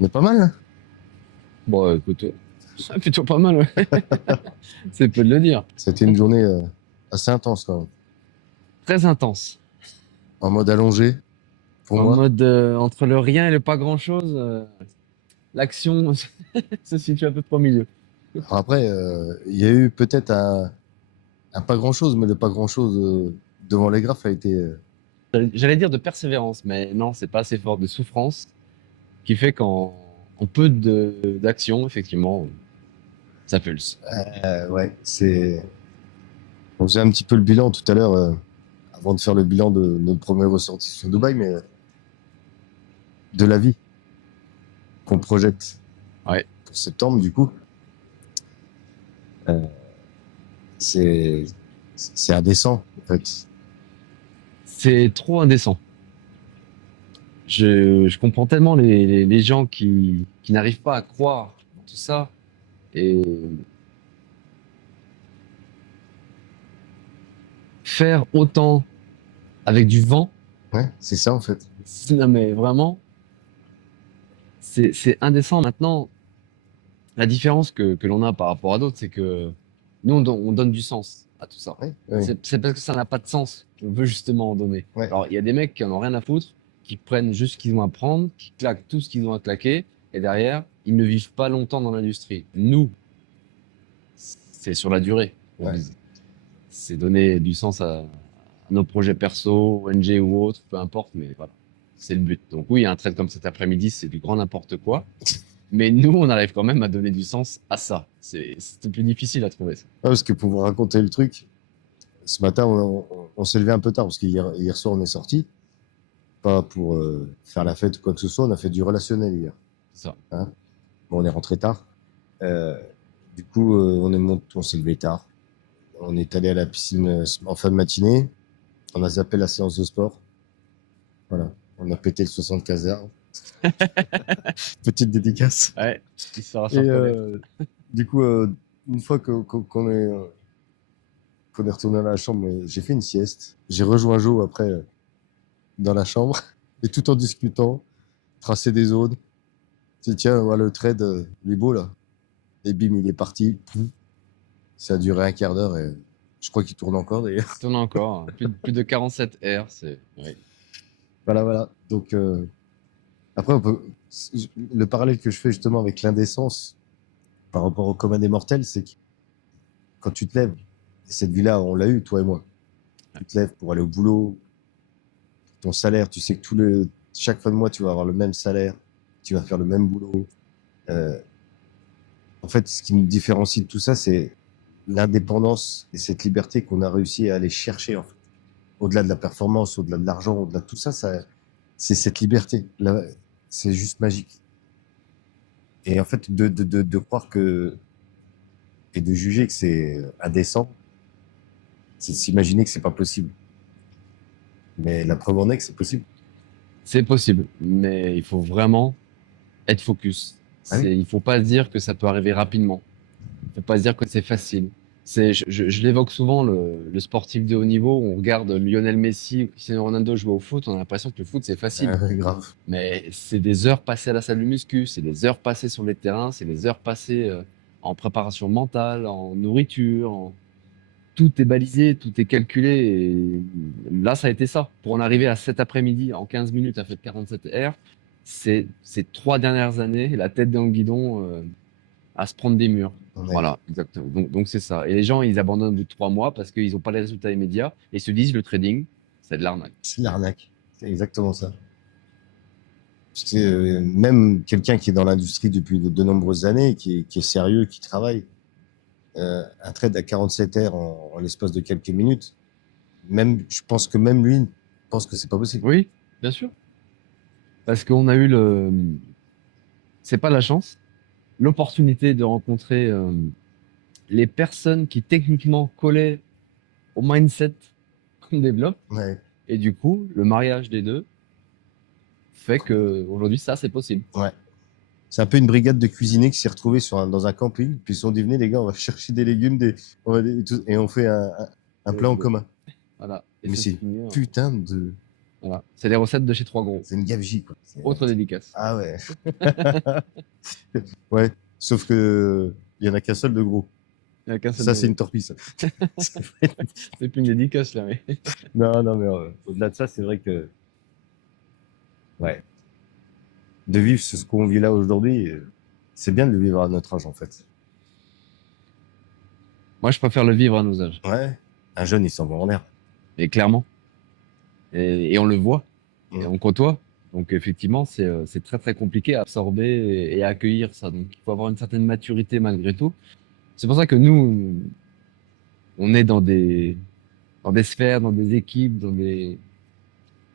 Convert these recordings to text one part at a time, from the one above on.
Mais pas mal, hein. Bon, écoute, c'est plutôt pas mal, ouais. C'est peu de le dire. C'était une journée assez intense quand même. Très intense. En mode allongé, pour En moi. mode entre le rien et le pas grand-chose, l'action se situe à peu près au milieu. Alors après, il y a eu peut-être un pas grand-chose, mais le pas grand-chose devant les graphes a été... J'allais dire de persévérance, mais non, c'est pas assez fort de souffrance qui fait qu'en peu d'action, effectivement, ça pulse. ouais, c'est... On faisait un petit peu le bilan tout à l'heure, avant de faire le bilan de notre première ressortie sur Dubaï, mais de la vie qu'on projette Ouais, pour septembre, du coup, euh, c'est c'est indécent, en fait. c'est trop indécent. Je comprends tellement les gens qui n'arrivent pas à croire dans tout ça. Et faire autant avec du vent, Ouais, c'est ça, en fait. non mais vraiment, c'est indécent. Maintenant, la différence que l'on a par rapport à d'autres, c'est que nous, on donne du sens à tout ça. Ouais, ouais, C'est parce que ça n'a pas de sens qu'on veut justement en donner. ouais. Alors, il y a des mecs qui en ont rien à foutre, qui prennent juste ce qu'ils ont à prendre, qui claquent tout ce qu'ils ont à claquer, et derrière, ils ne vivent pas longtemps dans l'industrie. Nous, c'est sur la durée qu'on Ouais. vise. C'est donner du sens à nos projets perso, ONG ou autres, peu importe, mais voilà, c'est le but. Donc oui, un trade comme cet après-midi, c'est du grand n'importe quoi. Mais nous, on arrive quand même à donner du sens à ça. C'est plus difficile à trouver ça. Ah, parce que pour vous raconter le truc, ce matin, on s'est levé un peu tard, parce qu'hier soir, on est sorti, pas pour faire la fête ou quoi que ce soit, on a fait du relationnel hier. C'est ça. Hein. Bon, on est rentré tard. Euh, du coup, on s'est levé tard. On est allé à la piscine en fin de matinée. On a zappé la séance de sport. Voilà. On a pété le 75 heures. Petite dédicace. Ouais, il saura Et se reconnaître. du coup, une fois qu'on est retourné à la chambre, j'ai fait une sieste. J'ai rejoint Joe après dans la chambre. Et tout en discutant, tracer des zones. Tu sais, tiens, voilà, le trade, il est beau là. Et bim, il est parti. Pouf. Ça a duré un quart d'heure et je crois qu'il tourne encore d'ailleurs. Il tourne encore, hein. Plus de 47 R, c'est. Oui. Voilà, voilà. Donc, après, le parallèle que je fais justement avec l'indécence par rapport au commun des mortels, c'est que quand tu te lèves, et cette vie-là, on l'a eu, toi et moi. Tu te lèves pour aller au boulot, ton salaire, tu sais que chaque fin de mois, tu vas avoir le même salaire, tu vas faire le même boulot. Euh, En fait, ce qui nous différencie de tout ça, c'est l'indépendance et cette liberté qu'on a réussi à aller chercher, en fait. Au-delà de la performance, au-delà de l'argent, au-delà de tout ça, c'est cette liberté. Là, c'est juste magique. Et en fait, de croire que, et de juger que c'est indécent, c'est de s'imaginer que c'est pas possible. Mais la preuve en est que c'est possible. C'est possible, mais il faut vraiment être focus. Ah oui? Il faut pas se dire que ça peut arriver rapidement. Il faut pas se dire que c'est facile. Je l'évoque souvent, le sportif de haut niveau. On regarde Lionel Messi ou Cristiano Ronaldo jouer au foot, on a l'impression que le foot c'est facile. Grave. Mais c'est des heures passées à la salle de muscu, c'est des heures passées sur les terrains, c'est des heures passées en préparation mentale, en nourriture, tout est balisé, tout est calculé. Et là, ça a été ça. Pour en arriver à cet après-midi, en 15 minutes, à faire 47 R, c'est ces 3 dernières années, la tête dans le guidon, à se prendre des murs. Ouais. Voilà, exactement. Donc c'est ça. Et les gens, ils abandonnent au bout de 3 mois parce qu'ils n'ont pas les résultats immédiats et se disent le trading, c'est de l'arnaque. C'est l'arnaque. C'est exactement ça. Parce que même quelqu'un qui est dans l'industrie depuis de nombreuses années, qui est sérieux, qui travaille, un trade à 47 heures en l'espace de quelques minutes, même, je pense que même lui pense que c'est pas possible. Oui, bien sûr. Parce qu'on a eu c'est pas la chance, l'opportunité de rencontrer les personnes qui techniquement collaient au mindset qu'on développe. Ouais, Et du coup, le mariage des deux fait que aujourd'hui, ça, c'est possible. ouais. C'est un peu une brigade de cuisiniers qui s'est retrouvée dans un camping, puis ils se sont dit, venez les gars, on va chercher des légumes, et on fait un plat en commun. Voilà. Et Mais ça se c'est finit, putain de Voilà. C'est les recettes de chez Trois Gros. C'est une gabegie, quoi. Autre dédicace. Ah ouais. Ouais. Sauf que il y en a qu'un seul de gros. Il y a qu'un seul Ça, de c'est une gros. torpille, ça. C'est plus une dédicace là, mais. Non, non, mais au-delà de ça, c'est vrai que, ouais, de vivre ce qu'on vit là aujourd'hui, c'est bien de le vivre à notre âge, en fait. Moi, je préfère le vivre à nos âges. Ouais. Un jeune, il s'en va en l'air. Et clairement. Et on le voit. Et Mm. on côtoie. Donc, effectivement, c'est très, très compliqué à absorber et à accueillir ça. Donc, il faut avoir une certaine maturité malgré tout. C'est pour ça que nous, on est dans des sphères, dans des équipes,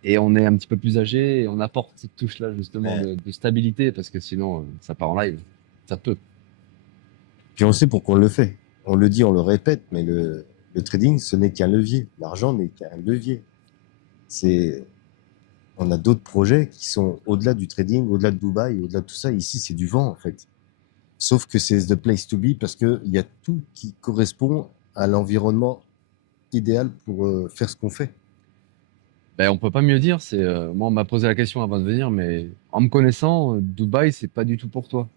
et on est un petit peu plus âgé et on apporte cette touche-là, justement, Ouais. de stabilité parce que sinon, ça part en live. Ça peut. Puis on sait pourquoi on le fait. On le dit, on le répète, mais le trading, ce n'est qu'un levier. L'argent n'est qu'un levier. On a d'autres projets qui sont au-delà du trading, au-delà de Dubaï, au-delà de tout ça. Ici, c'est du vent, en fait. Sauf que c'est the place to be parce qu'il y a tout qui correspond à l'environnement idéal pour faire ce qu'on fait. Ben, on peut pas mieux dire. Moi, on m'a posé la question avant de venir, mais en me connaissant, Dubaï, c'est pas du tout pour toi.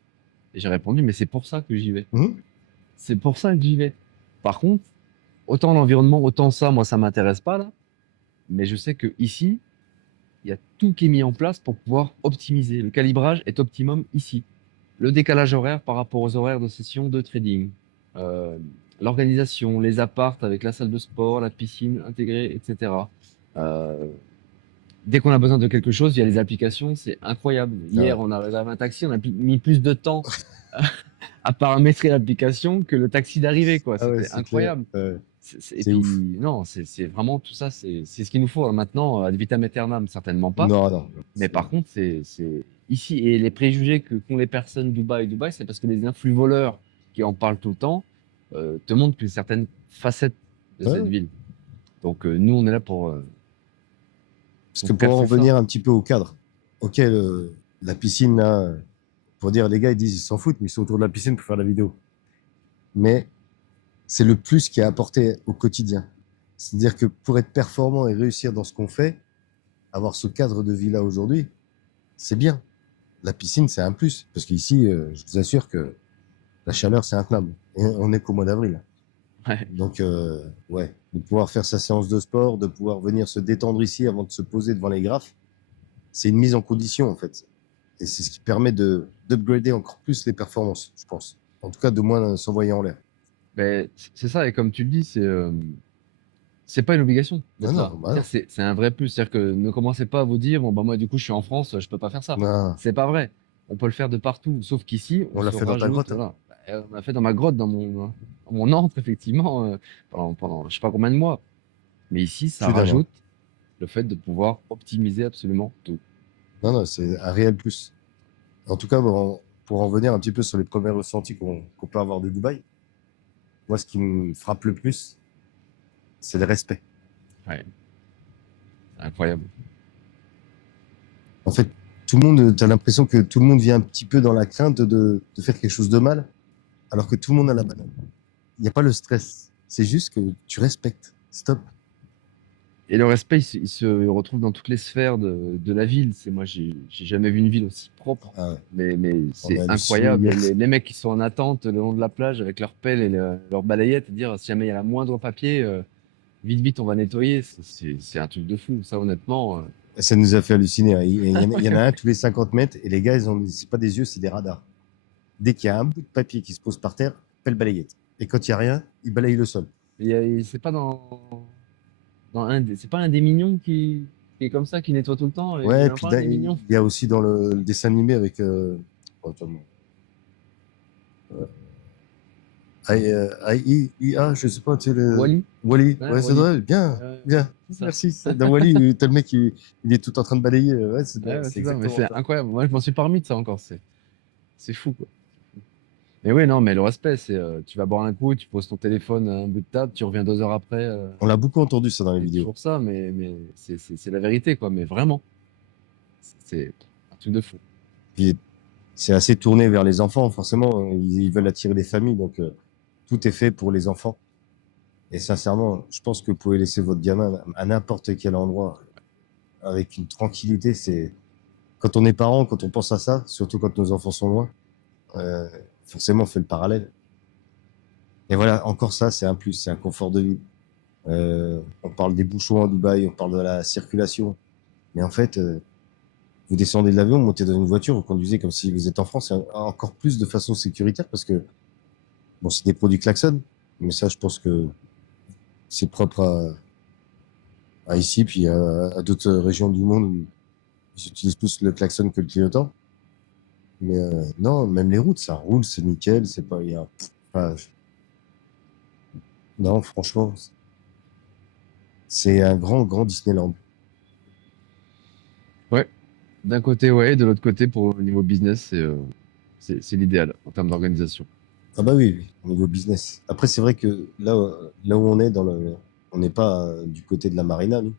Et j'ai répondu, mais c'est pour ça que j'y vais. Mhm. C'est pour ça que j'y vais. Par contre, autant l'environnement, autant ça, moi, ça m'intéresse pas là. Mais je sais que ici, il y a tout qui est mis en place pour pouvoir optimiser. Le calibrage est optimum ici. Le décalage horaire par rapport aux horaires de session de trading, euh, l'organisation, les appartes avec la salle de sport, la piscine intégrée, etc. Euh, Dès qu'on a besoin de quelque chose, il y a les applications, c'est incroyable. Ah, Hier, on a réservé un taxi, on a mis plus de temps à paramétrer l'application que le taxi d'arrivée, quoi. ah ouais, C'était c'est clair. incroyable. Et C'est puis, ouf. non, c'est vraiment tout ça, c'est ce qu'il nous faut. Maintenant, ad vitam aeternam, certainement pas. Non, non. Mais par contre, c'est ici. Et les préjugés qu'ont les personnes Dubaï, c'est parce que les influx voleurs qui en parlent tout le temps te montrent qu'une certaine facette de cette Ouais. ville. Donc, nous, on est là Parce pour que pour en percer ça. revenir un petit peu au cadre, ok, la piscine, là, pour dire, les gars, ils disent, ils s'en foutent, mais ils sont autour de la piscine pour faire la vidéo. Mais c'est le plus qui est apporté au quotidien. C'est-à-dire que pour être performant et réussir dans ce qu'on fait, avoir ce cadre de vie là aujourd'hui, c'est bien. La piscine, c'est un plus. Parce qu'ici, je vous assure que la chaleur, c'est intenable. Et on est qu'au mois d'avril. Ouais. Donc, ouais, de pouvoir faire sa séance de sport, de pouvoir venir se détendre ici avant de se poser devant les graphes, c'est une mise en condition, en fait. Et c'est ce qui permet d'upgrader encore plus les performances, je pense. En tout cas, de moins s'envoyer en l'air. Ben, c'est ça. Et comme tu le dis, c'est pas une obligation Non, d'être non, là. bah non. C'est un vrai plus. C'est-à-dire que ne commencez pas à vous dire, bon, bah, moi, du coup, je suis en France, je peux pas faire ça. Non, C'est pas vrai. On peut le faire de partout. Sauf qu'ici, on on l'a se fait dans ta rajoute. grotte. Hein. Voilà. On l'a fait dans ma grotte, dans mon antre, effectivement, pendant je sais pas combien de mois. Mais ici, ça Plus d'un an. rajoute le fait de pouvoir optimiser absolument tout. Non, non, c'est un réel plus. En tout cas, bon, pour en revenir un petit peu sur les premiers ressentis qu'on peut avoir de Dubaï, moi, ce qui me frappe le plus, c'est le respect. Ouais. C'est incroyable. En fait, tout le monde, tu as l'impression que tout le monde vient un petit peu dans la crainte de faire quelque chose de mal, alors que tout le monde a la banane. Il n'y a pas le stress. C'est juste que tu respectes. Stop. Et le respect, il se retrouve dans toutes les sphères de la ville. Moi, j'ai jamais vu une ville aussi propre. Ah ouais. Mais On a c'est halluciné incroyable. hier. Les mecs qui sont en attente le long de la plage avec leur pelle et leur balayette, dire si jamais il y a la moindre papier, vite, vite, on va nettoyer. C'est un truc de fou. Ça, honnêtement, Ça nous a fait halluciner. Hein. Il y en a un tous les 50 mètres et les gars, c'est pas des yeux, c'est des radars. Dès qu'il y a un bout de papier qui se pose par terre, pelle balayette. Et quand il n'y a rien, ils balayent le sol. c'est pas c'est pas un des mignons qui est comme ça, qui nettoie tout le temps. Il y Ouais, en a puis pas un des il mignons. y a aussi dans le dessin animé avec oh, attends, IA, je sais pas, tu sais, Wally. Wally. Ouais, Ouais, c'est Wally. vrai, bien, bien. C'est ça. Merci. Dans Wally, t'as le mec, il est tout en train de balayer. Ouais, c'est Ouais, c'est c'est ça. Mais exactement c'est ça. incroyable. Moi, je m'en suis pas remis de ça encore. C'est fou, quoi. Mais oui, non, mais le respect, tu vas boire un coup, tu poses ton téléphone à un bout de table, tu reviens 2 heures après. On l'a beaucoup entendu ça dans les C'est vidéos. toujours ça, mais c'est la vérité, quoi. Mais vraiment, c'est un truc de fou. Puis c'est assez tourné vers les enfants, forcément. Ils veulent attirer les familles, donc tout est fait pour les enfants. Et sincèrement, je pense que vous pouvez laisser votre gamin à n'importe quel endroit. avec une tranquillité. Quand on est parent, quand on pense à ça, surtout quand nos enfants sont loin, euh, forcément on fait le parallèle. Et voilà, encore ça, c'est un plus, c'est un confort de vie. On parle des bouchons à Dubaï, on parle de la circulation. Mais en fait, vous descendez de l'avion, vous montez dans une voiture, vous conduisez comme si vous êtes en France, et encore plus de façon sécuritaire parce que, bon, c'est des produits klaxon, mais ça, je pense que c'est propre à ici, puis à d'autres régions du monde où ils utilisent plus le klaxon que le clignotant. Mais non, même les routes, ça roule, c'est nickel, c'est pas. Enfin, non, franchement, c'est un grand, grand Disneyland. Ouais, d'un côté, ouais, et de l'autre côté, pour le niveau business, c'est l'idéal en termes d'organisation. Ah bah oui, oui, au niveau business. Après, c'est vrai que là où on est on n'est pas du côté de la marina, nous.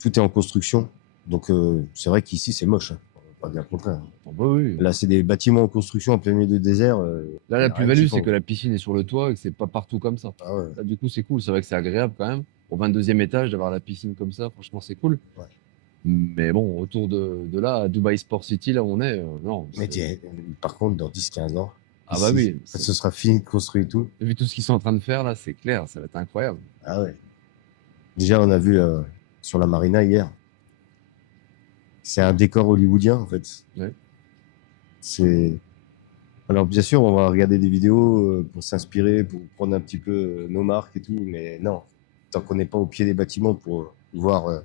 Tout est en construction. Donc, c'est vrai qu'ici, c'est moche, hein. On va pas dire le contraire. Bon, bah oui. Là, c'est des bâtiments en construction en plein milieu du désert. Là, Y la a rien de plus-value, kiffant. c'est que la piscine est sur le toit et que c'est pas partout comme ça. Ah ouais, Là, du coup, c'est cool. C'est vrai que c'est agréable quand même. Au 22e étage, d'avoir la piscine comme ça, franchement, c'est cool. ouais. Mais bon, autour de là, à Dubai Sport City, là où on est, non. Mais par contre, dans 10-15 ans, Ah bah ici, oui, quand ce sera fini de construire et tout. vu tout ce qu'ils sont en train de faire là, c'est clair, ça va être incroyable. Ah ouais. Déjà, on a vu sur la marina hier. C'est un décor hollywoodien, en fait. Ouais. C'est. Alors, bien sûr, on va regarder des vidéos pour s'inspirer, pour prendre un petit peu nos marques et tout, mais non, tant qu'on n'est pas au pied des bâtiments pour voir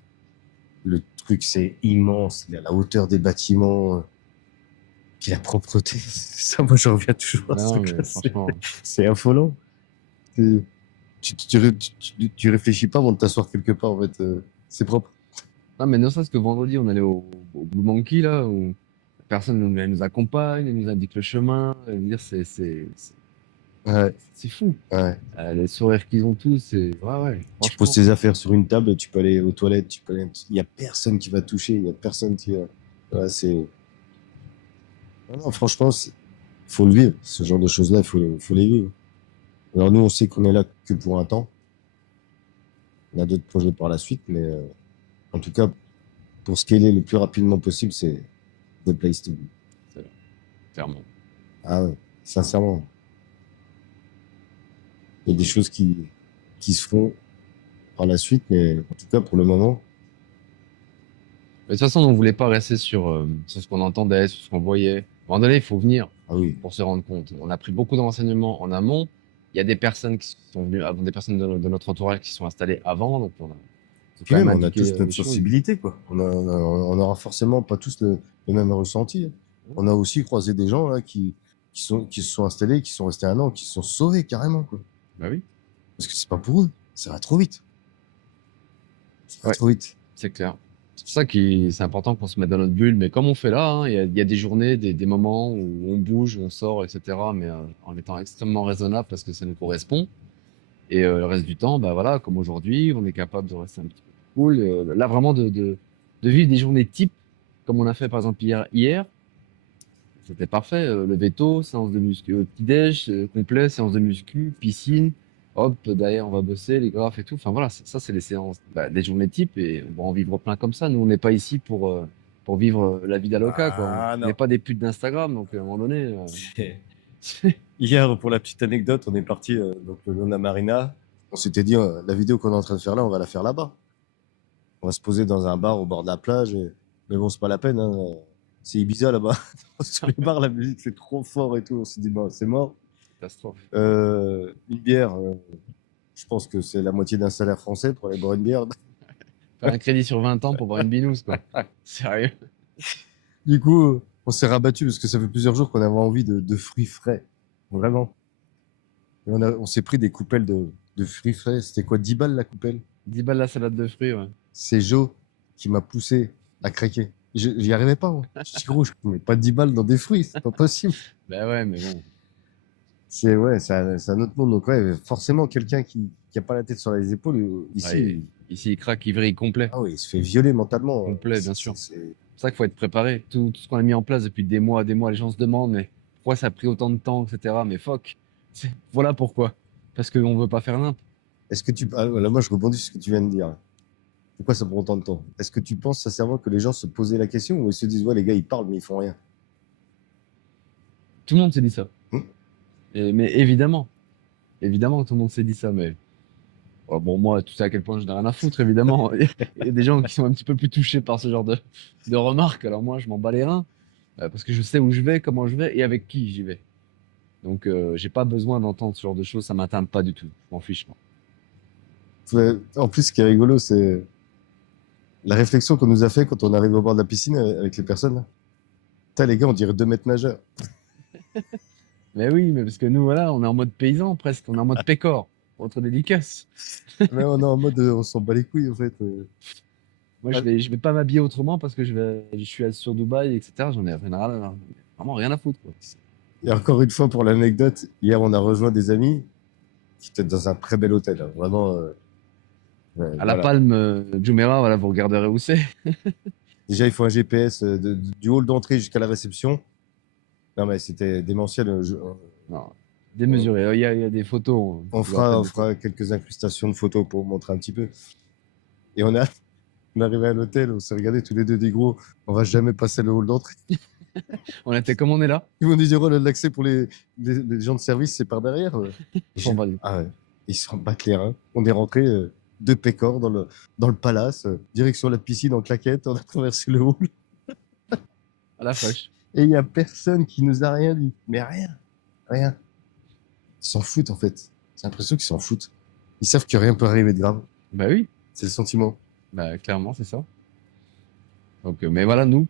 le truc, c'est immense, la hauteur des bâtiments, puis la propreté. Ça, moi, je reviens toujours à ce Non, truc-là. mais franchement, C'est affolant. Tu réfléchis pas avant de t'asseoir quelque part, en fait. C'est propre. non, mais ne serait-ce que vendredi, on allait au Blue Monkey là, où personne elle nous accompagne, elle nous indique le chemin. Je veux dire, Ouais, c'est fou. ouais. Les sourires qu'ils ont tous, c'est. Ouais, ouais, Tu poses franchement. tes affaires sur une table, tu peux aller aux toilettes, tu peux aller. Il y a personne qui va toucher, il y a personne qui va. Ouais, c'est. Non, non, franchement, faut le vivre. Ce genre de choses-là, faut les vivre. Alors nous, on sait qu'on est là que pour un temps. On a d'autres projets par la suite, mais en tout cas, pour scaler le plus rapidement possible, c'est the place to be. C'est vrai, clairement. Ah ouais, sincèrement. Il y a des choses qui se font par la suite, mais en tout cas, pour le moment, Mais de toute façon, on ne voulait pas rester sur ce qu'on entendait, sur ce qu'on voyait. À un moment donné, il faut venir ah oui. pour se rendre compte. On a pris beaucoup de renseignements en amont. Il y a des personnes qui sont venues avant, des personnes de notre entourage qui sont installées avant, donc on a Puis quand même même, on a indiqué tous les notre choses. sensibilité, quoi. On aura forcément pas tous le même ressenti. On a aussi croisé des gens là qui se sont installés, qui sont restés un an, qui se sont sauvés carrément, quoi. Bah oui, Parce que c'est pas pour eux, ça va trop vite. Ça va ouais, trop vite. c'est clair. C'est pour ça que c'est important qu'on se mette dans notre bulle. Mais comme on fait là, hein, il y a des journées, des moments où on bouge, on sort, etc. Mais en étant extrêmement raisonnable parce que ça nous correspond. Et le reste du temps, bah voilà, comme aujourd'hui, on est capable de rester un petit peu cool. Là, vraiment, de vivre des journées type, comme on a fait par exemple hier. C'était parfait. Lever tôt, séance de muscu, petit-déj complet, séance de muscu, piscine. Hop, derrière, on va bosser, les graphes et tout. Enfin voilà, ça c'est les séances, des journées type et on va en vivre plein comme ça. Nous, on n'est pas ici pour vivre la vie d'Aloca, quoi. Ah On non. n'est pas des putes d'Instagram, donc à un moment donné. Hier, pour la petite anecdote, on est parti donc le long de la marina. On s'était dit, la vidéo qu'on est en train de faire là, on va la faire là-bas. On va se poser dans un bar au bord de la plage. Mais bon, c'est pas la peine, hein. C'est Ibiza là-bas. Sur les bars, la musique, c'est trop fort et tout. On s'est dit, bon, c'est mort. Catastrophe. Une bière, je pense que c'est la moitié d'un salaire français pour aller boire une bière. Faire un crédit sur 20 ans pour voir une binouse, quoi. Sérieux. Du coup, on s'est rabattu parce que ça fait plusieurs jours qu'on avait envie de fruits frais. Vraiment. Et on s'est pris des coupelles de fruits frais. C'était quoi, 10 balles la coupelle? 10 balles la salade de fruits, ouais. C'est Joe qui m'a poussé à craquer. J'y arrivais pas, moi. Je dis, gros, je mets pas 10 balles dans des fruits, c'est pas possible. Bah ouais, mais bon. Ouais, c'est un autre monde. Donc, ouais, forcément, quelqu'un qui a pas la tête sur les épaules, ici, Ouais, ici, il craque, il vrille complet. ah oui, il se fait violer mentalement. Complet, bien sûr. C'est- C'est pour ça qu'il faut être préparé. Tout ce qu'on a mis en place depuis des mois, les gens se demandent, mais pourquoi ça a pris autant de temps, etc. Mais fuck. Voilà pourquoi. Parce qu'on veut pas faire n'importe. Est-ce que tu. Ah, là, moi, je rebondis sur ce que tu viens de dire. Pourquoi ça prend autant de temps? Est-ce que tu penses sincèrement que les gens se posaient la question ou ils se disent, ouais, les gars, ils parlent, mais ils font rien? Tout le monde s'est dit ça. Hmm. Mais évidemment, évidemment que tout le monde s'est dit ça, mais oh, bon, moi, tu sais à quel point je n'ai rien à foutre, évidemment. Il y a des gens qui sont un petit peu plus touchés par ce genre de remarques. Alors moi, je m'en bats les reins, parce que je sais où je vais, comment je vais et avec qui j'y vais. Donc, j'ai pas besoin d'entendre ce genre de choses, ça m'atteint pas du tout. Je m'en fiche, moi. En plus, ce qui est rigolo, c'est la réflexion qu'on nous a fait quand on arrive au bord de la piscine avec les personnes. Là. Putain, les gars, on dirait 2 mètres nageurs. Mais oui, mais parce que nous, voilà, on est en mode paysan presque, on est en mode pécor, autre dédicace. Mais on est en mode, on s'en bat les couilles, en fait. Moi, Ah, je vais pas m'habiller autrement parce que je suis sur Dubaï, etc. J'en ai vraiment rien à foutre, quoi. Et encore une fois, pour l'anecdote, hier, on a rejoint des amis qui étaient dans un très bel hôtel. Hein. Vraiment, ouais, À La voilà. Palme, Jumeirah, voilà, vous regarderez où c'est. Déjà, il faut un GPS du hall d'entrée jusqu'à la réception. Non, mais c'était démentiel. Non, On, démesuré. Il y a des photos, on je vous rappelle on de ça. fera quelques incrustations de photos pour montrer un petit peu. Et on est arrivé à l'hôtel, on s'est regardé tous les deux des gros. On va jamais passer le hall d'entrée. On était comme on est là. Ils vont nous dire, oh, l'accès pour les gens de service, c'est par derrière. Ils sont pas du tout. Ah ouais. Ils se rendent battent les reins. On est rentré de Pécor dans le palace, direction la piscine en claquette. On a traversé le hall. À la fraîche. Et il n'y a personne qui nous a rien dit. Mais rien. Rien. Ils s'en foutent, en fait. J'ai l'impression qu'ils s'en foutent. Ils savent que rien peut arriver de grave. Bah oui, C'est le sentiment. bah clairement, c'est ça. Donc, mais voilà, nous,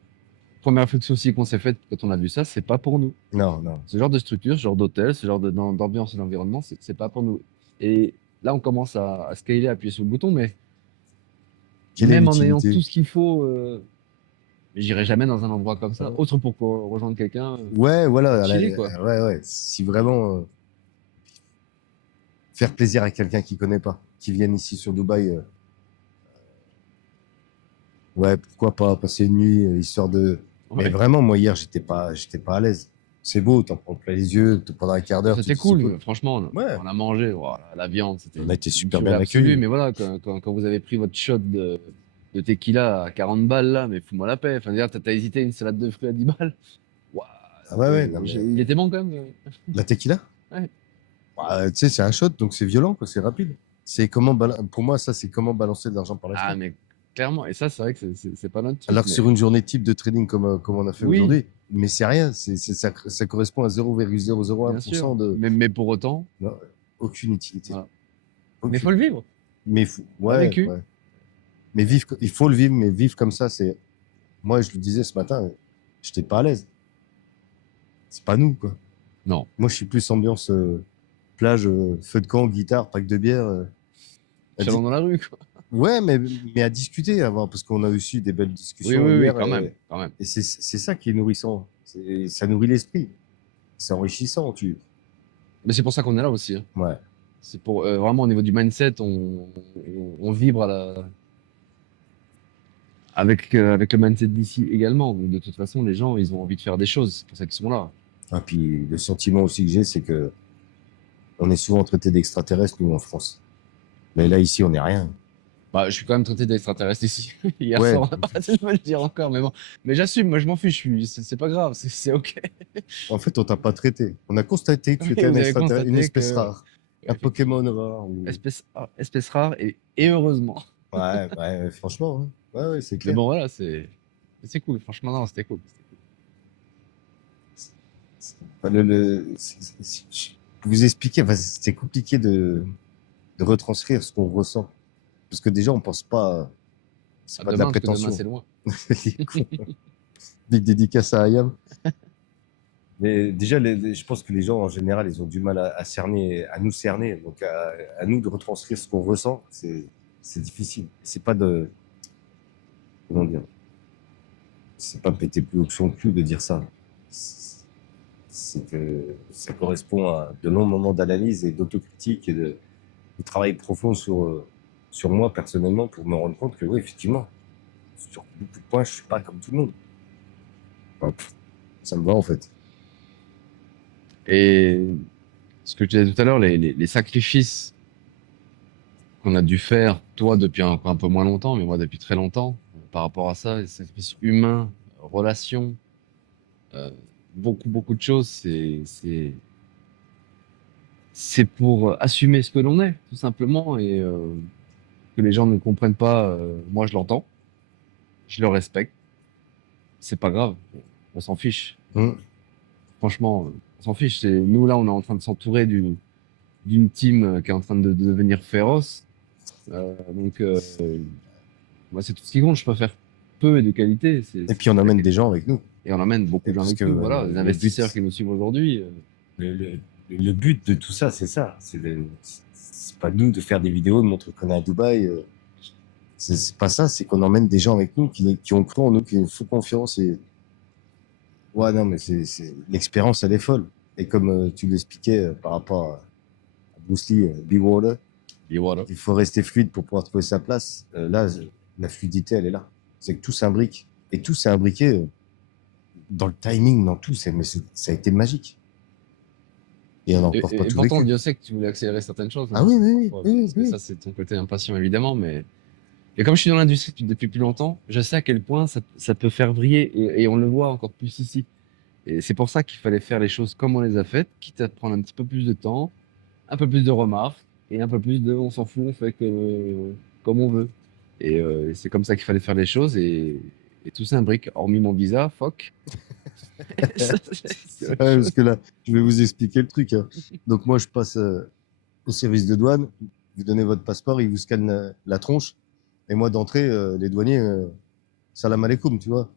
première réflexion aussi qu'on s'est faite quand on a vu ça, c'est pas pour nous. Non, non. Ce genre de structure, ce genre d'hôtel, ce genre d'ambiance et d'environnement, c'est pas pour nous. Et là, on commence à scaler, à appuyer sur le bouton, mais Quelle est même en ayant l'utilité? tout ce qu'il faut, j'irai jamais dans un endroit comme ça, autre pour rejoindre quelqu'un, Ouais, voilà. chiller, quoi. Ouais, ouais. Si vraiment faire plaisir à quelqu'un qui connaît pas, qui vienne ici sur Dubaï, ouais, pourquoi pas passer une nuit, histoire de. Mais Ouais. vraiment, moi hier, j'étais pas à l'aise. C'est beau, t'en prends plein les yeux, pendant un quart d'heure, tu C'était te dis, c'est cool, cool. franchement, Ouais, on a mangé, voilà, la viande, c'était on a été une super tuerie bien absolue, accueillis. mais voilà, quand vous avez pris votre shot de tequila à 40 balles, là, mais fous-moi la paix. Enfin, dire, t'as hésité une salade de fruits à 10 balles. Ouah, Ah ouais, ouais, non, mais il était bon quand même. la tequila, Ouais. bah, tu sais, c'est un shot, donc c'est violent, quoi, c'est rapide. Pour moi, ça, c'est comment balancer de l'argent par la Ah, fenêtre. mais clairement, et ça, c'est vrai que c'est pas notre truc, Alors que mais sur une journée type de trading comme on a fait oui, aujourd'hui, mais c'est rien, ça correspond à bien sûr. 0,001% de. Mais pour autant, Non, aucune utilité. voilà. Mais faut Aucune. le vivre. On l'a Ouais, vécu. ouais. Mais il faut le vivre, mais vivre comme ça, c'est. Moi, je le disais ce matin, j'étais pas à l'aise. C'est pas nous, quoi. Non. Moi, je suis plus ambiance plage, feu de camp, guitare, pack de bière. À Chalons dans la rue, quoi. Ouais, mais à discuter avant, parce qu'on a aussi des belles Oui, discussions oui, oui, hier. quand même, quand même. Et c'est ça qui est nourrissant. Ça nourrit l'esprit. C'est enrichissant. Mais c'est pour ça qu'on est là aussi, hein. Ouais. C'est pour vraiment au niveau du mindset, on vibre avec le mindset d'ici également. Donc, de toute façon, les gens, ils ont envie de faire des choses. C'est pour ça qu'ils sont là. Ah, puis le sentiment aussi que j'ai, c'est que on est souvent traité d'extraterrestres, nous, en France. Mais là, ici, on n'est rien. Bah, je suis quand même traité d'extraterrestre ici. Hier Ouais. soir, on n'a pas arrêté de me le dire encore, mais bon. Mais j'assume, moi je m'en fiche, c'est pas grave, c'est ok. En fait, on t'a pas traité. On a constaté que tu Oui, étais un vous avez extraterrestre, une constaté espèce que rare. Un Pokémon rare. espèce rare et heureusement. Ouais, ouais, franchement. Hein. Ouais, ouais, c'est Mais clair. bon, voilà, c'est cool. Franchement, non, c'était cool. Enfin, vous expliquer, enfin, c'est compliqué de retranscrire ce qu'on ressent. Parce que déjà, on pense pas. C'est À pas de la demain, parce que demain prétention. c'est loin. Il est con. Big dédicace à Ayam. Mais déjà, je pense que les gens, en général, ils ont du mal à cerner, à nous cerner. Donc, à nous de retranscrire ce qu'on ressent, c'est difficile. C'est pas de. Comment dire? C'est pas péter plus haut que son cul de dire ça. C'est que ça correspond à de longs moments d'analyse et d'autocritique et de travail profond sur moi personnellement pour me rendre compte que, oui, effectivement, sur beaucoup de points, je suis pas comme tout le monde. Enfin, ça me va en fait. Et ce que je disais tout à l'heure, les sacrifices qu'on a dû faire, toi depuis un peu moins longtemps, mais moi depuis très longtemps, par rapport à ça, les sacrifices humains, relations, euh, beaucoup de choses, c'est pour assumer ce que l'on est, tout simplement, et que les gens ne comprennent pas, moi je l'entends, je le respecte, c'est pas grave, on s'en fiche. Hum. Franchement, on s'en fiche. Nous là, on est en train de s'entourer d'une team qui est en train de devenir féroce. Donc, moi, c'est tout ce qui compte. Je préfère peu et de qualité. Et puis on emmène des gens avec nous. Et on emmène beaucoup Et de gens parce avec que nous. Voilà, les le investisseurs but, qui nous suivent aujourd'hui. le, le- le but de tout ça, c'est ça. C'est pas nous de faire des vidéos, de montrer qu'on est à Dubaï. C'est pas ça, c'est qu'on emmène des gens avec nous qui ont cru en nous, qui nous font confiance. Et ouais, non, mais l'expérience, elle est folle. Et comme tu l'expliquais par rapport à Bruce Lee, Big Water, Et voilà. il faut rester fluide pour pouvoir trouver sa place. Là, la fluidité, elle est là. C'est que tout s'imbrique. Et tout s'est imbriqué dans le timing, dans tout. Ça a été magique. Et on n'a encore pas Et tout pourtant, vécu. Dieu sait que tu voulais accélérer certaines choses. Ah Hein. oui, oui, oui, Ouais, oui, parce que oui. ça, c'est ton côté impatient, évidemment. Mais et comme je suis dans l'industrie depuis plus longtemps, je sais à quel point ça peut faire vriller. Et on le voit encore plus ici. Et c'est pour ça qu'il fallait faire les choses comme on les a faites, quitte à prendre un petit peu plus de temps, un peu plus de remarques et un peu plus de on s'en fout, on fait comme on veut. Et c'est comme ça qu'il fallait faire les choses et tout s'imbrique, hormis mon visa, fuck. Ça, c'est autre Ouais, chose. parce que là, je vais vous expliquer le truc. Hein. Donc moi, je passe au service de douane, vous donnez votre passeport, ils vous scannent la tronche. Et moi, d'entrée, les douaniers, salam alaikum, tu vois.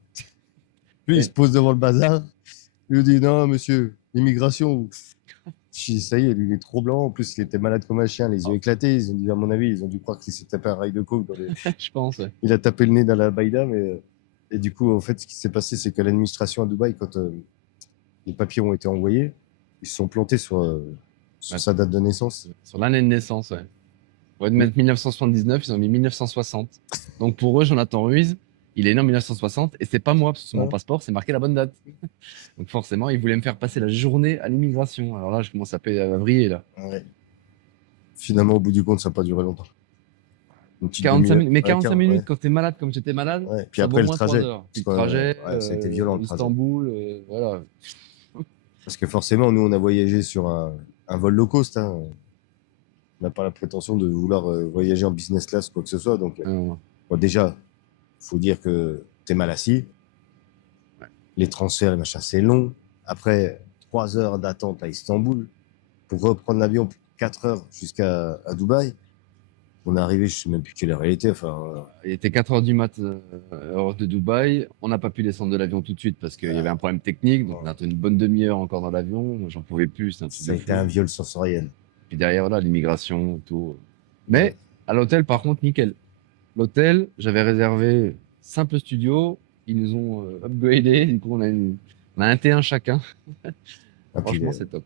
Lui, il se Et pose devant le bazar. Il lui dit, non, monsieur, immigration. Je dis, ça y est, lui, il est trop blanc. En plus, il était malade comme un chien, les yeux oh, éclatés. Ils ont dit, à mon avis, ils ont dû croire qu'il s'est tapé un rail de coke. je pense, ouais. Il a tapé le nez dans la baïda. Et du coup, en fait, ce qui s'est passé, c'est que l'administration à Dubaï, quand les papiers ont été envoyés, ils se sont plantés sur Ouais, sa date de naissance. sur l'année de naissance, ouais. Au lieu de mettre 1979, ils ont mis 1960. Donc pour eux, Jonathan Ruiz, il est né en 1960 et c'est pas moi, parce que sur mon Ouais. passeport, c'est marqué la bonne date. Donc forcément, ils voulaient me faire passer la journée à l'immigration. Alors là, je commence à vriller, là. Ouais. Finalement, au bout du compte, ça n'a pas duré longtemps. Une petite 45 demi-heure. minutes. Mais Ouais, 45 ouais, minutes, quand t'es malade comme j'étais malade, ouais. Puis ça vaut après, au le moins 3 trajet. heures. Puis Parce le que, trajet, ouais, ça a été violent, le trajet. Istanbul, voilà. Parce que forcément, nous, on a voyagé sur un vol low cost. Hein. On n'a pas la prétention de vouloir voyager en business class, quoi que ce soit. Donc, Euh, bon, déjà, il faut dire que tu es mal assis. ouais. Les transferts, les machins, c'est long. Après, 3 heures d'attente à Istanbul. Pour reprendre l'avion, 4 heures jusqu'à Dubaï. On est arrivé, je ne sais même plus quelle heure il était. Enfin, Il était 4 heures du mat, heure de Dubaï. On n'a pas pu descendre de l'avion tout de suite parce qu'il y avait un problème technique. Donc on a attendu une bonne demi-heure encore dans l'avion. Moi, j'en pouvais plus, c'est un truc ça de a été fou. un viol sensoriel. Puis derrière, là, l'immigration, tout. Ouais. Mais à l'hôtel, par contre, nickel. L'hôtel, j'avais réservé simple studio. Ils nous ont upgradé. Du coup, on a un T1 chacun. Ah, puis, Franchement, c'est top.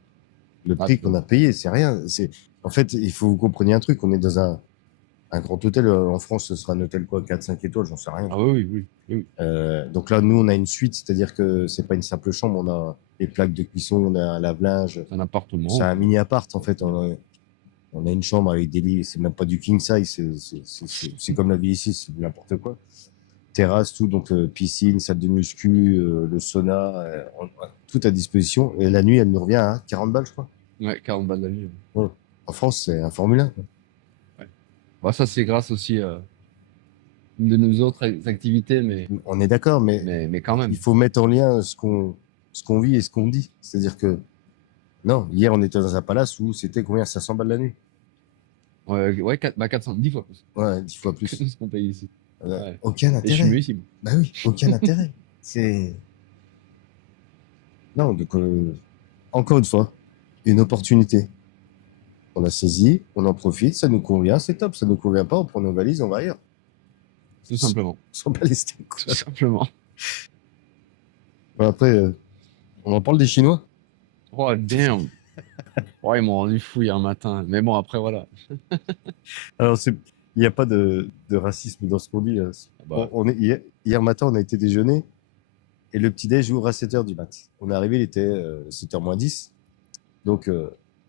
le Ah, prix qu'on a payé, c'est rien. En fait, il faut que vous compreniez un truc. On est dans un grand hôtel. En France, ce sera un hôtel quoi, 4-5 étoiles, j'en sais rien. ah oui, oui, oui, oui. Donc là, nous, on a une suite, c'est-à-dire que c'est pas une simple chambre. On a des plaques de cuisson, on a un lave-linge. C'est un appartement. C'est un mini appart, en fait. On a une chambre avec des lits. C'est même pas du king size. C'est comme la vie ici, c'est n'importe quoi. Terrasse, tout. Donc, piscine, salle de muscu, le sauna, tout à disposition. Et la nuit, elle nous revient à 40 balles, je crois. Ouais, 40 balles la nuit. Ouais. En France, c'est un Formule 1. Quoi. Ouais. Bon, ça, c'est grâce aussi à une de nos autres activités, On est d'accord, mais mais quand même. il faut mettre en lien ce qu'on vit et ce qu'on dit. C'est-à-dire que, non, hier, on était dans un palace où c'était combien 500 balles la nuit. Ouais, 400, 10 fois plus Ouais, 10 fois que plus. ce qu'on paye ici. Ouais. Aucun Et je suis intérêt. mieux ici. Moi. Bah oui, aucun intérêt. C'est. Non, donc, encore une fois, une opportunité. On a saisi, on en profite, ça nous convient, c'est top. Ça nous convient pas, on prend nos valises, on va ailleurs. Tout simplement. Sans pas les steaks, quoi. Tout simplement. Bon, après, on en parle des Chinois. Oh, damn. Oh, ils m'ont rendu fou hier matin. Mais bon, après, voilà. Alors, il n'y a pas de racisme dans ce qu'on dit. Ah bah, Hier matin, on a été déjeuner et le petit-déj ouvre à 7h du mat. On est arrivé, il était 7h moins 10. Donc,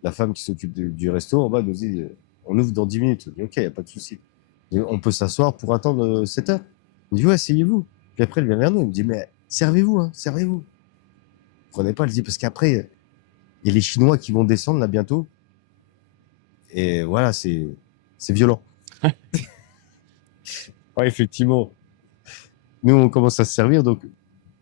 la femme qui s'occupe du resto en bas nous dit on ouvre dans 10 minutes. Je dis, ok, il n'y a pas de souci. Et on peut s'asseoir pour attendre 7 heures. Il me dit, ouais, asseyez-vous. Puis après, il vient vers nous, il me dit, mais servez-vous, hein, servez-vous. Prenez pas, je dis, parce qu'après, il y a les Chinois qui vont descendre là bientôt. Et voilà, c'est violent. Ouais, effectivement. Nous, on commence à se servir, donc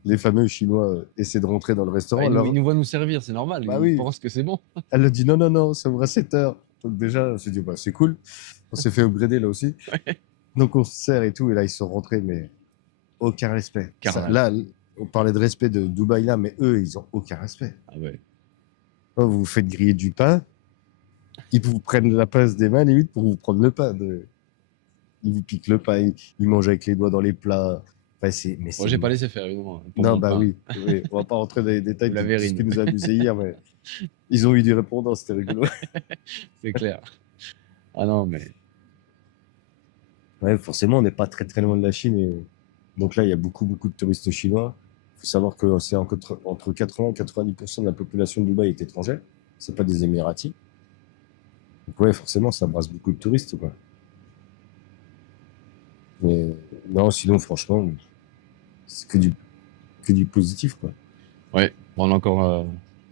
les fameux Chinois essaient de rentrer dans le restaurant. Bah, Alors, il nous voit nous servir, c'est normal. bah Ils oui, pensent que c'est bon. elle a dit non, non, non, ça ouvre à 7 heures. Donc déjà, on s'est dit, bah, c'est cool. On s'est fait upgrader là aussi. Donc on se sert et tout, et là, ils sont rentrés, mais aucun respect. Ça, Carnal. là, on parlait de respect de Dubaï là, mais eux, ils ont aucun respect. Ah ouais. Oh, vous vous faites griller du pain, ils vous prennent la pince des mains, limite, pour vous prendre le pain. Ils vous piquent le pain, ils mangent avec les doigts dans les plats. Enfin, mais Moi, j'ai pas laissé faire, évidemment. Pour non, mon bah pain. oui, oui. On va pas rentrer dans les détails Vous de l'avez ce qui ring. nous a amusé hier, mais ils ont eu du répondant, c'était rigolo. C'est clair. Ah non, mais Ouais, forcément, on n'est pas très très loin de la Chine. Et... donc là, il y a beaucoup beaucoup de touristes chinois. Il faut savoir que c'est entre 80 et 90% de la population de Dubaï est étrangère. C'est pas des Émiratis. Donc ouais, forcément, ça brasse beaucoup de touristes, quoi. Mais non, sinon, franchement, c'est que du positif, quoi. ouais, on a encore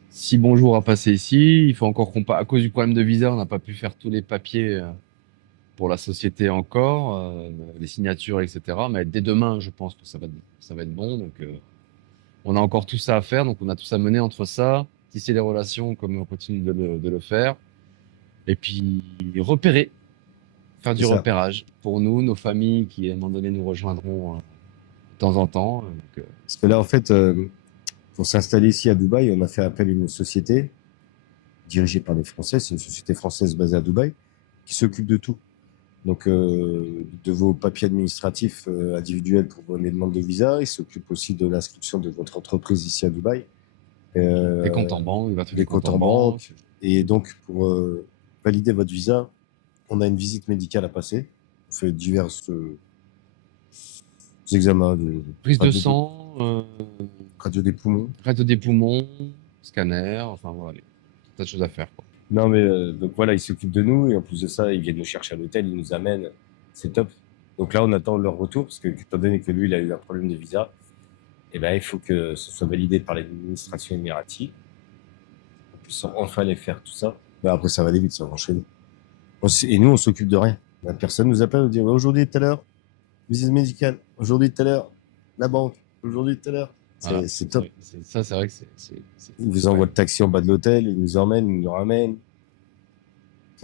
6 bons jours à passer ici. Il faut encore à cause du problème de visa, on n'a pas pu faire tous les papiers pour la société encore, les signatures, etc. Mais dès demain, je pense que ça va être bon. Donc, on a encore tout ça à faire. Donc, on a tout ça à mener entre ça, tisser les relations comme on continue de le faire. Et puis, repérer, faire du C'est ça. repérage pour nous, nos familles qui, à un moment donné, nous rejoindront de temps en temps. Donc, Parce que là, en fait, pour s'installer ici à Dubaï, on a fait appel à une société dirigée par des Français. C'est une société française basée à Dubaï qui s'occupe de tout. Donc, de vos papiers administratifs individuels pour les demandes de visa. Il s'occupe aussi de l'inscription de votre entreprise ici à Dubaï. les comptes en banque, il va te Les comptes en banque. Et donc, pour valider votre visa, on a une visite médicale à passer. On fait divers examens de prise de sang, radio des poumons. radio des poumons, scanner, enfin voilà, tout un tas de choses à faire, quoi. Non, mais donc voilà, ils s'occupent de nous et en plus de ça, ils viennent nous chercher à l'hôtel, ils nous amènent. C'est top. Donc là, on attend leur retour parce que, étant donné que lui, il a eu un problème de visa, et ben, il faut que ce soit validé par l'administration émirati. On puisse enfin les faire tout ça. Mais après, ça va aller vite, ça va enchaîner. Et nous, on s'occupe de rien. La personne nous appelle, nous dit aujourd'hui, tout à l'heure, visite médicale. Aujourd'hui, tout à l'heure, la banque. Aujourd'hui, tout à l'heure. Voilà. C'est top. Ça, c'est vrai que Ils vous envoient le taxi en bas de l'hôtel, ils nous emmènent, ils nous ramènent.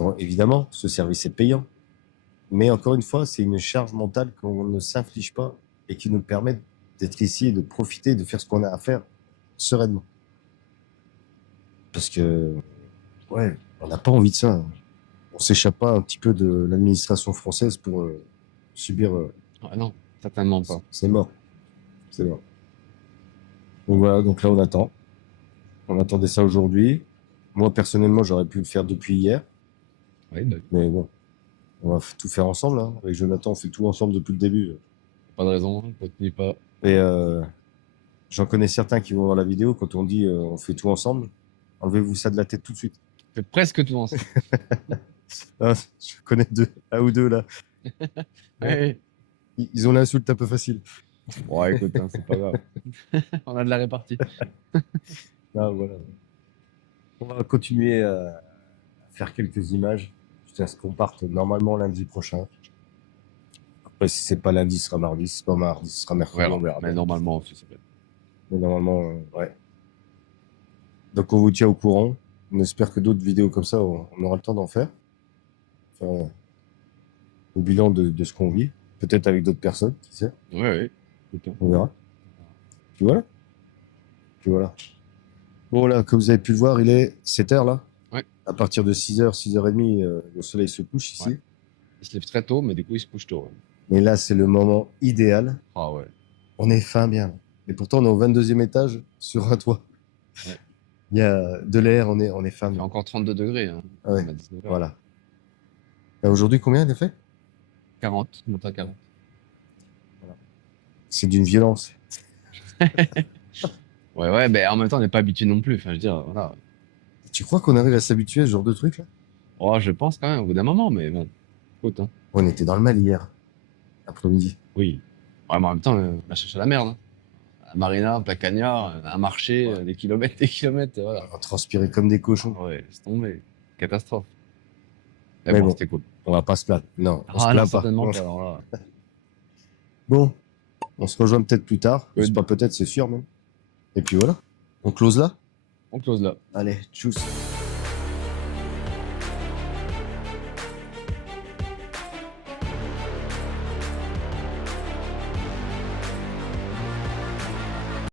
Bon, évidemment, ce service est payant. Mais encore une fois, c'est une charge mentale qu'on ne s'inflige pas et qui nous permet d'être ici et de profiter, de faire ce qu'on a à faire sereinement. Parce que, ouais, on n'a pas envie de ça. On s'échappe pas un petit peu de l'administration française pour subir. Ah non, certainement pas. C'est mort. C'est mort. Donc voilà, donc là on attend. On attendait ça aujourd'hui. Moi personnellement, j'aurais pu le faire depuis hier. Oui, bah, Mais bon, on va tout faire ensemble. Hein. Avec Jonathan, on fait tout ensemble depuis le début. pas de raison, hein, continue pas. Et j'en connais certains qui vont voir la vidéo quand on dit on fait tout ensemble. Enlevez-vous ça de la tête tout de suite. On fait presque tout ensemble. Ah, je connais un ou deux là. Ouais. Ils ont l'insulte un peu facile. Ouais, écoute, hein, c'est pas grave. On a de la répartie. Ah, voilà. On va continuer à faire quelques images jusqu'à ce qu'on parte normalement lundi prochain. Après, si c'est pas lundi, ce sera mardi. Si c'est pas mardi, ce sera mercredi. Ouais, On verra mais bien. normalement aussi, ça peut être. Mais normalement, ouais. Donc, on vous tient au courant. On espère que d'autres vidéos comme ça, on aura le temps d'en faire. Enfin, au bilan de ce qu'on vit. Peut-être avec d'autres personnes, qui sait. Ouais. Écoute, hein. On verra. Puis voilà. Puis voilà. Bon, là, comme vous avez pu le voir, il est 7h là. Ouais. À partir de 6h, 6h30, le soleil se couche ici. Ouais. Il se lève très tôt, mais du coup, il se couche tôt. Ouais. Mais là, c'est le moment idéal. Ah ouais. On est fin bien. Et pourtant, on est au 22e étage sur un toit. Ouais. Il y a de l'air, on est fin Il fait bien. encore 32 degrés. Hein. Ah ouais. On a 19 heures. Voilà. Et aujourd'hui, combien il a fait? 40, monte à 40. C'est d'une violence. Ouais, ben en même temps, on n'est pas habitué non plus. Enfin, je veux dire, voilà. Tu crois qu'on arrive à s'habituer à ce genre de truc là? Oh, je pense quand même, au bout d'un moment, mais bon, écoute, hein. On était dans le mal hier, après-midi. Oui. Ouais, mais en même temps, on a cherché la merde, hein. À Marina, un cagnard, un marché, Ouais. des kilomètres, voilà. On transpirait comme des cochons. Ah ouais, laisse tomber. Catastrophe. Mais Mais bon, bon, c'était cool. on va pas se plaindre. Non, on se Ah non, plaint pas. certainement pas. Alors là. Bon, on se rejoint peut-être plus tard. Ouais. C'est pas peut-être, c'est sûr même. Et puis voilà. On close là? On close là. Allez, tchuss.